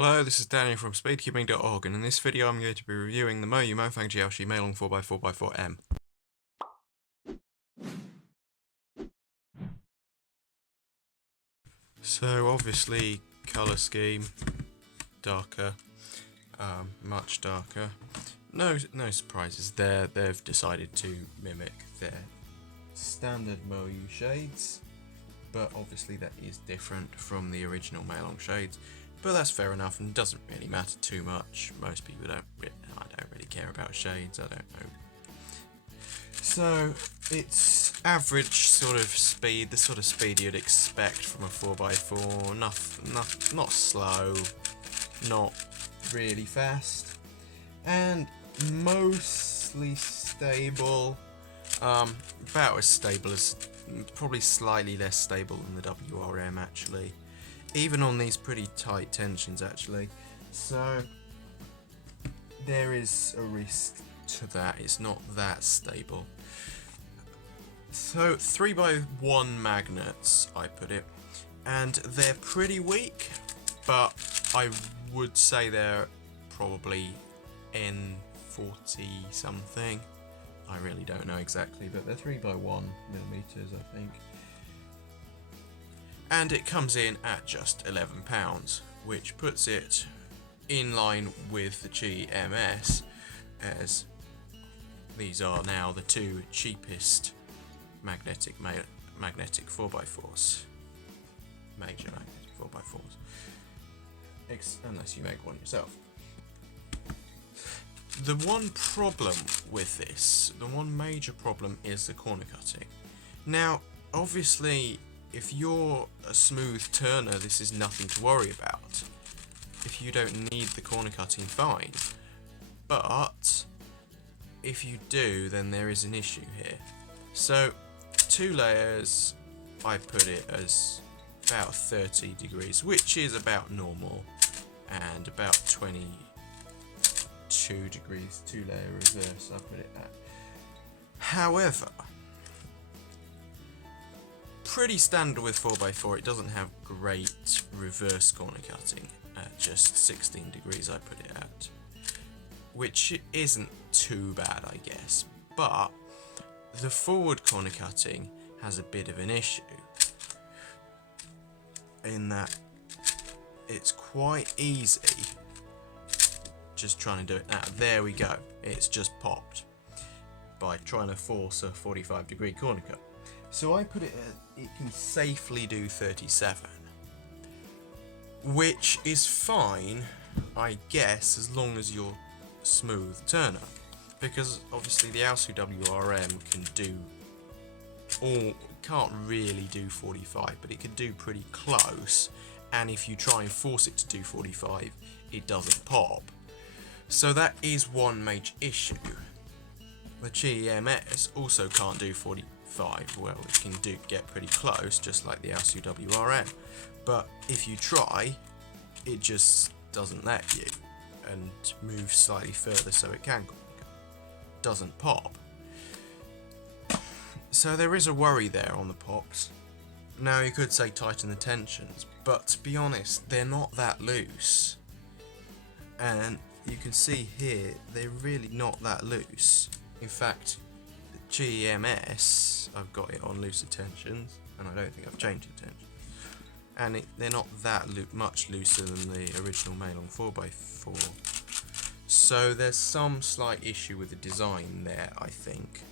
Hello, this is Daniel from speedcubing.org, and in this video I'm going to be reviewing the MoYu Meilong 4x4x4M. So obviously colour scheme, darker, much darker. No surprises there. They've decided to mimic their standard MoYu shades, but obviously that is different from the original Meilong shades. But that's fair enough and doesn't really matter too much. Most people I don't really care about shades, I don't know. So it's average sort of speed, the sort of speed you'd expect from a 4x4. Not slow, not really fast, and mostly stable. About as stable as, probably slightly less stable than the WRM actually. Even on these pretty tight tensions actually, so there is a risk to that. It's not that stable. So 3x1 magnets, I put it, and they're pretty weak, but I would say they're probably N40 something. I really don't know exactly, but they're 3x1 millimeters, I think. And it comes in at just £11, which puts it in line with the GMS, as these are now the two cheapest magnetic 4x4s. Major magnetic 4x4s. Unless you make one yourself. The one problem with this, the one major problem, is the corner cutting. Now, obviously, if you're a smooth turner, this is nothing to worry about. If you don't need the corner cutting, fine. But if you do, then there is an issue here. So 2 layers, I put it as about 30 degrees, which is about normal, and about 22 degrees 2-layer reverse, I put it at. However, pretty standard with 4x4, it doesn't have great reverse corner cutting at just 16 degrees I put it at, which isn't too bad I guess, but the forward corner cutting has a bit of an issue in that it's quite easy just trying to do it now. There we go, it's just popped by trying to force a 45-degree corner cut. So I put it at, it can safely do 37, which is fine, I guess, as long as you're a smooth turner, because obviously the Yaosu WRM can do, or can't really do 45, but it can do pretty close, and if you try and force it to do 45, it doesn't pop. So that is one major issue. The GMS also can't do 45. Well, it can get pretty close, just like the Yaosu WRM, but if you try, it just doesn't let you, and moves slightly further so it can doesn't pop. So there is a worry there on the pops. Now you could say tighten the tensions, but to be honest, they're not that loose, and you can see here they're really not that loose. In fact, GMS, I've got it on looser tensions, and I don't think I've changed the tension. And they're not that much looser than the original Meilong 4x4. So there's some slight issue with the design there, I think.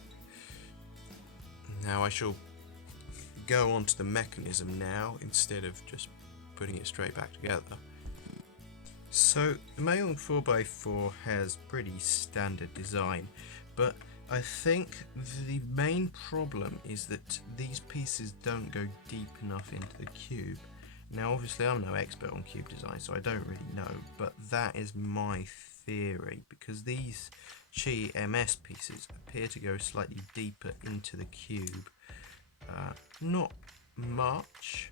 Now I shall go on to the mechanism now, instead of just putting it straight back together. So the Meilong 4x4 has pretty standard design, but I think the main problem is that these pieces don't go deep enough into the cube. Now obviously I'm no expert on cube design, so I don't really know, but that is my theory, because these GMS pieces appear to go slightly deeper into the cube. Not much,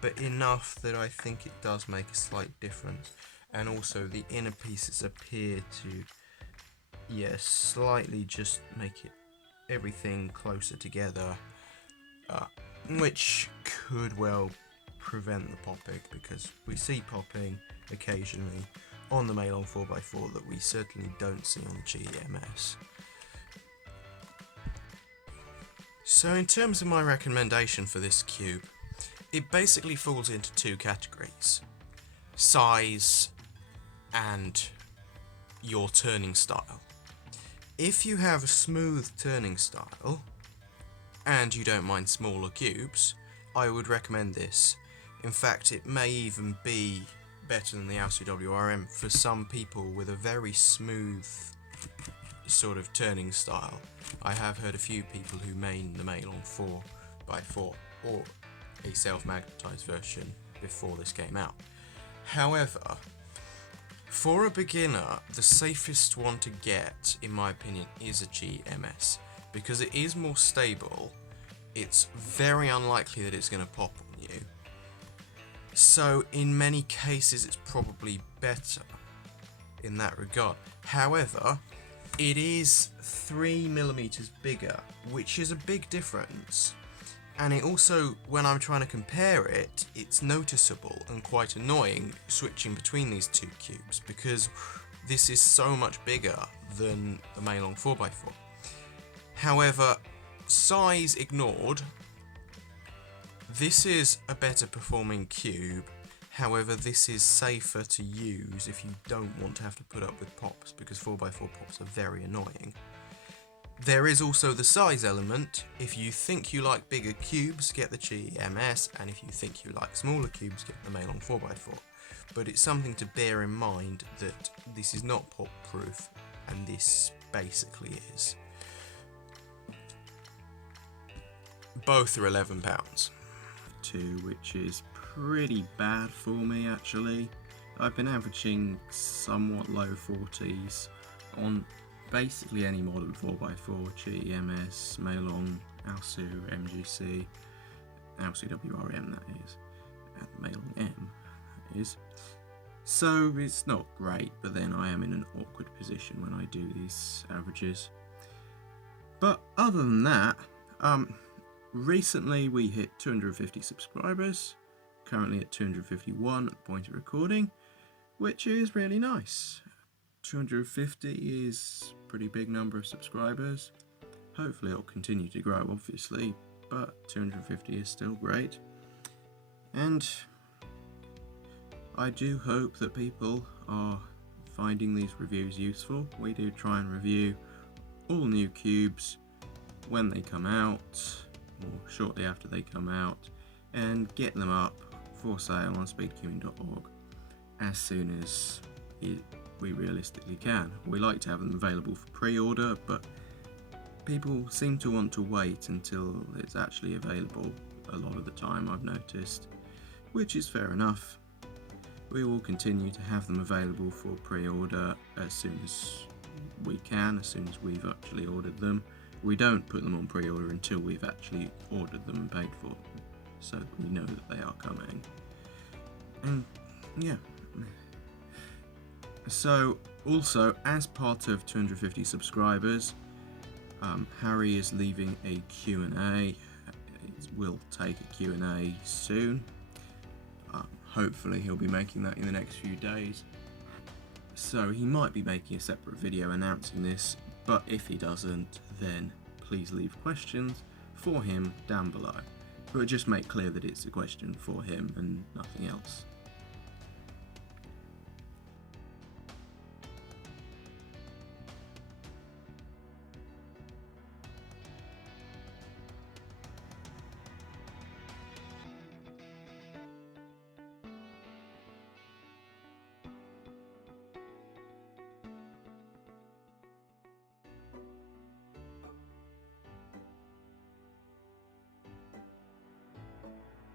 but enough that I think it does make a slight difference. And also the inner pieces appear to, slightly just make it everything closer together, which could well prevent the popping, because we see popping occasionally on the Meilong 4x4 that we certainly don't see on GEMS. So in terms of my recommendation for this cube, it basically falls into two categories: size and your turning style. If you have a smooth turning style and you don't mind smaller cubes, I would recommend this. In fact, it may even be better than the LCWRM for some people with a very smooth sort of turning style. I have heard a few people who main the Meilong 4x4 or a self-magnetized version before this came out. However, for a beginner, the safest one to get, in my opinion, is a GMS, because it is more stable. It's very unlikely that it's going to pop on you. So in many cases it's probably better in that regard. However, it is 3mm bigger, which is a big difference. And it also, when I'm trying to compare it, it's noticeable and quite annoying switching between these two cubes, because this is so much bigger than the Meilong 4x4. However, size ignored, this is a better performing cube. However, this is safer to use if you don't want to have to put up with pops, because 4x4 pops are very annoying. There is also the size element. If you think you like bigger cubes, get the GMS, and if you think you like smaller cubes, get the Meilong 4x4. But it's something to bear in mind that this is not pop proof, and this basically is. Both are £11. Which is pretty bad for me actually. I've been averaging somewhat low 40s on basically any modern 4x4, GEMS, Meilong, ALSU, MGC, LCWRM that is, and Meilong M that is. So it's not great, but then I am in an awkward position when I do these averages. But other than that, recently we hit 250 subscribers, currently at 251 at the point of recording, which is really nice. 250 is a pretty big number of subscribers. Hopefully it'll continue to grow, obviously, but 250 is still great. And I do hope that people are finding these reviews useful. We do try and review all new cubes when they come out, or shortly after they come out, and get them up for sale on speedcubing.org as soon as we realistically can. We like to have them available for pre-order, but people seem to want to wait until it's actually available a lot of the time, I've noticed, which is fair enough. We will continue to have them available for pre-order as soon as we can, as soon as we've actually ordered them. We don't put them on pre-order until we've actually ordered them and paid for them, so that we know that they are coming. And yeah. So also, as part of 250 subscribers, Harry is leaving a Q&A. We'll take a Q&A soon. Hopefully he'll be making that in the next few days. So he might be making a separate video announcing this, but if he doesn't, then please leave questions for him down below. But just make clear that it's a question for him and nothing else.